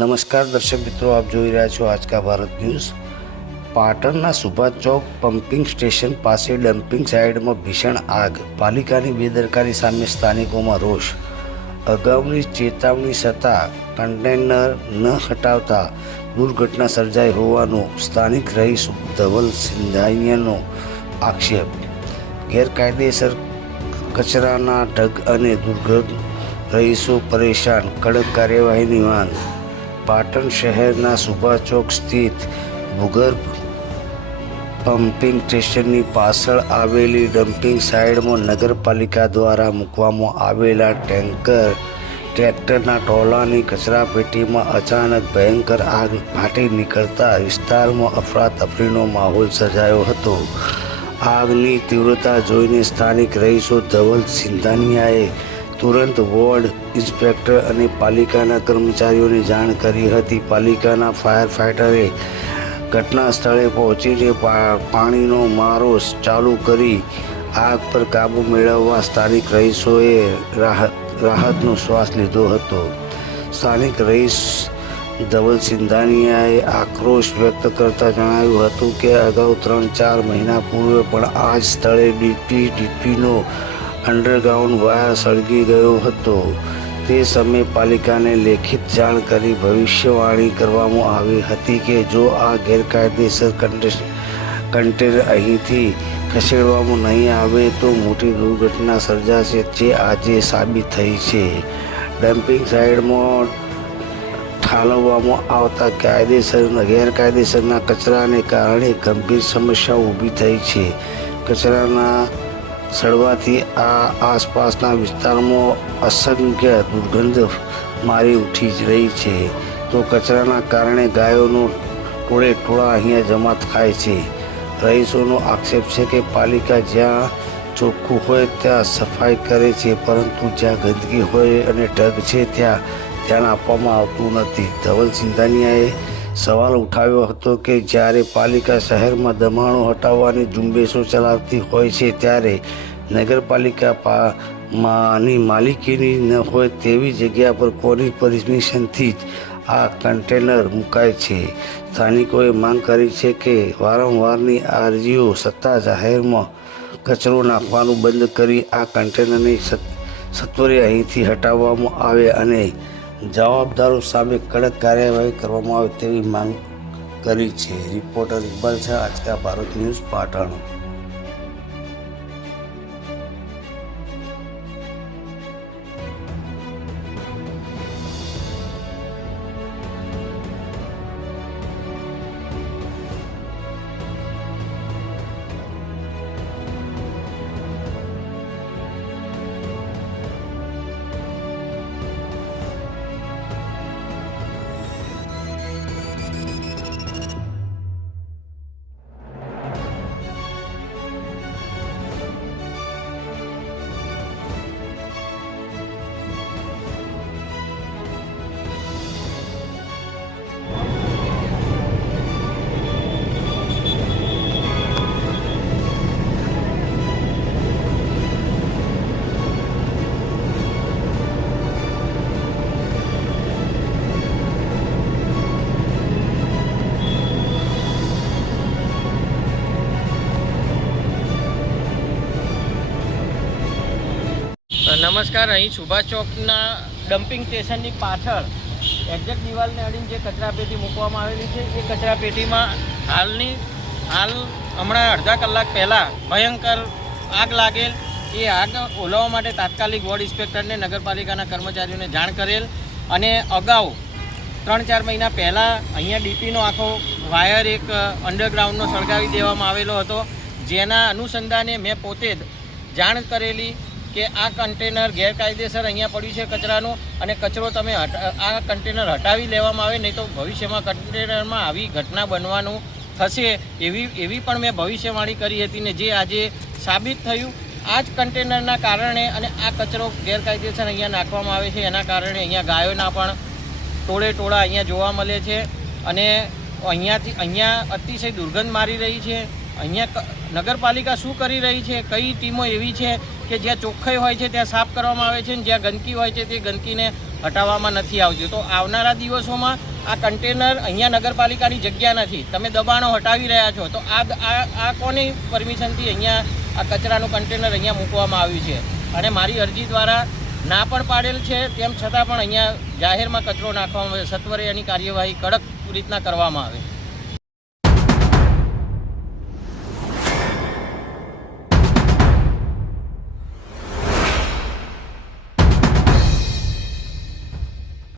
નમસ્કાર દર્શક મિત્રો, આપ જોઈ રહ્યા છો આજકા ભારત ન્યૂઝ. પાટણના સુભાષ ચોક પમ્પિંગ સ્ટેશન પાસે ડમ્પિંગ સાઇડમાં ભીષણ આગ. પાલિકાની બેદરકારી સામે સ્થાનિકોમાં રોષ. અગાઉની ચેતવણી છતાં કન્ટેનર ન હટાવતા દુર્ઘટના સર્જાઈ હોવાનો સ્થાનિક રહીશ ધવલ સિંધાઈયાનો આક્ષેપ. ગેરકાયદેસર કચરાના ઢગ અને દુર્ગંધ રહીશો પરેશાન. કડક કાર્યવાહીની માંગ. પાટણ શહેરના સુભાચોક સ્થિત ભૂગર્ભ પમ્પિંગ સ્ટેશનની પાછળ આવેલી ડમ્પિંગ સાઇડમાં નગરપાલિકા દ્વારા મૂકવામાં આવેલા ટેન્કર, ટ્રેક્ટરના ટોલાની કચરાપેટીમાં અચાનક ભયંકર આગ ફાટી નીકળતા વિસ્તારમાં અફરાતફરીનો માહોલ સર્જાયો હતો. આગની તીવ્રતા જોઈને સ્થાનિક રહીશો ધવલ સિંધાનિયાએ તુરંત વોર્ડ ઇન્સ્પેક્ટર અને પાલિકાના કર્મચારીઓને જાણ કરી હતી. પાલિકાના ફાયર ફાઇટરે ઘટના સ્થળે પહોંચીને પાણીનો મારો ચાલુ કરી આગ પર કાબૂ મેળવવા સ્થાનિક રહીશોએ રાહત રાહતનો શ્વાસ લીધો હતો. સ્થાનિક રહીશ ધવલ સિંધાનિયાએ આક્રોશ વ્યક્ત કરતા જણાવ્યું હતું કે, અગાઉ ત્રણ ચાર મહિના પૂર્વે પણ આ જ સ્થળે ડીપી, ડીપીનો અંડરગ્રાઉન્ડ વાયર સળગી ગયો હતો. તે સમયે પાલિકાને લેખિત જાણ કરી ભવિષ્યવાણી કરવામાં આવી હતી કે જો આ ગેરકાયદેસર કન્ટેનર અહીંથી ખસેડવામાં નહીં આવે તો મોટી દુર્ઘટના સર્જાશે જે આજે સાબિત થઈ છે. ડમ્પિંગ સાઇડમાં ઠાલવવામાં આવતા કાયદેસર ગેરકાયદેસરના કચરાને કારણે ગંભીર સમસ્યાઓ ઊભી થઈ છે. કચરાના સડવાથી આ આસપાસના વિસ્તારમાં અસંખ્ય દુર્ગંધ મારી ઉઠી જ રહી છે. તો કચરાના કારણે ગાયોનો ટોળે ટોળા અહીંયા જમા થાય છે. રહીશોનો આક્ષેપ છે કે પાલિકા જ્યાં ચોખ્ખું હોય ત્યાં સફાઈ કરે છે, પરંતુ જ્યાં ગંદકી હોય અને ઢગ છે ત્યાં ધ્યાન આપવામાં આવતું નથી. ધવલ સિંધાનિયાએ સવાલ ઉઠાવ્યો હતો કે જ્યારે પાલિકા શહેરમાં દબાણો હટાવવાની ઝુંબેશો ચલાવતી હોય છે, ત્યારે નગરપાલિકા માની માલિકીની ન હોય તેવી જગ્યા પર કોની પરમિશનથી જ આ કન્ટેનર મુકાય છે? સ્થાનિકોએ માંગ કરી છે કે વારંવારની અરજીઓ સત્તા જાહેરમાં કચરો નાખવાનું બંધ કરી આ કન્ટેનરને સત- સત્વરે અહીંથી હટાવવામાં આવે અને જવાબદારો સામે કડક કાર્યવાહી કરવામાં આવે તેવી માંગ કરી છે. Reporter Iqbal Shah Aaj Ka Bharat news Patan. નમસ્કાર, અહીં સુભાષ ચોકના ડમ્પિંગ સ્ટેશનની પાછળ એક્ઝેક્ટ દિવાલને અડીને જે કચરાપેટી મૂકવામાં આવેલી છે, એ કચરાપેટીમાં હાલની, હાલ હમણાં અડધા કલાક પહેલાં ભયંકર આગ લાગેલ એ આગ ઓલવવા માટે તાત્કાલિક વોર્ડ ઇન્સ્પેક્ટરને નગરપાલિકાના કર્મચારીઓને જાણ કરેલ અને અગાઉ ત્રણ ચાર મહિના પહેલાં અહીંયા ડીપીનો આખો વાયર એક અંડરગ્રાઉન્ડનો સળગાવી દેવામાં આવેલો હતો. જેના અનુસંધાને મેં પોતે જ જાણ કરેલી કે આ કન્ટેનર ગેરકાયદેસર અહીંયા પડ્યું છે કચરાનું અને કચરો તમે આ કન્ટેનર હટાવી લેવામાં આવે, નહીં તો ભવિષ્યમાં કન્ટેનરમાં આવી ઘટના બનવાનું થશે એવી એવી પણ મેં ભવિષ્યવાણી કરી હતી ને જે આજે સાબિત થયું. આ જ કન્ટેનરના કારણે અને આ કચરો ગેરકાયદેસર અહીંયા નાખવામાં આવે છે. એના કારણે અહીંયા ગાયોના પણ ટોળે ટોળા અહીંયા જોવા મળે છે અને અહીંયાથી, અહીંયા અતિશય દુર્ગંધ મારી રહી છે. અહીંયા નગરપાલિકા શું કરી રહી છે? કઈ ટીમો એવી છે કે જ્યાં ચોખ્ખાઈ હોય છે ત્યાં સાફ કરવામાં આવે છે અને જ્યાં ગંદકી હોય છે તે ગંદકીને હટાવવામાં નથી આવતી. તો આવનારા દિવસોમાં આ કન્ટેનર અહીંયા નગરપાલિકાની જગ્યા નથી. તમે દબાણો હટાવી રહ્યા છો. તો આ આ કોની પરમિશનથી અહીંયા આ કચરાનું કન્ટેનર અહીંયા મૂકવામાં આવ્યું છે? અને મારી અરજી દ્વારા ના પણ પાડેલ છે, તેમ છતાં પણ અહીંયા જાહેરમાં કચરો નાખવામાં આવે સત્વરે એની કાર્યવાહી કડક રીતના કરવામાં આવે.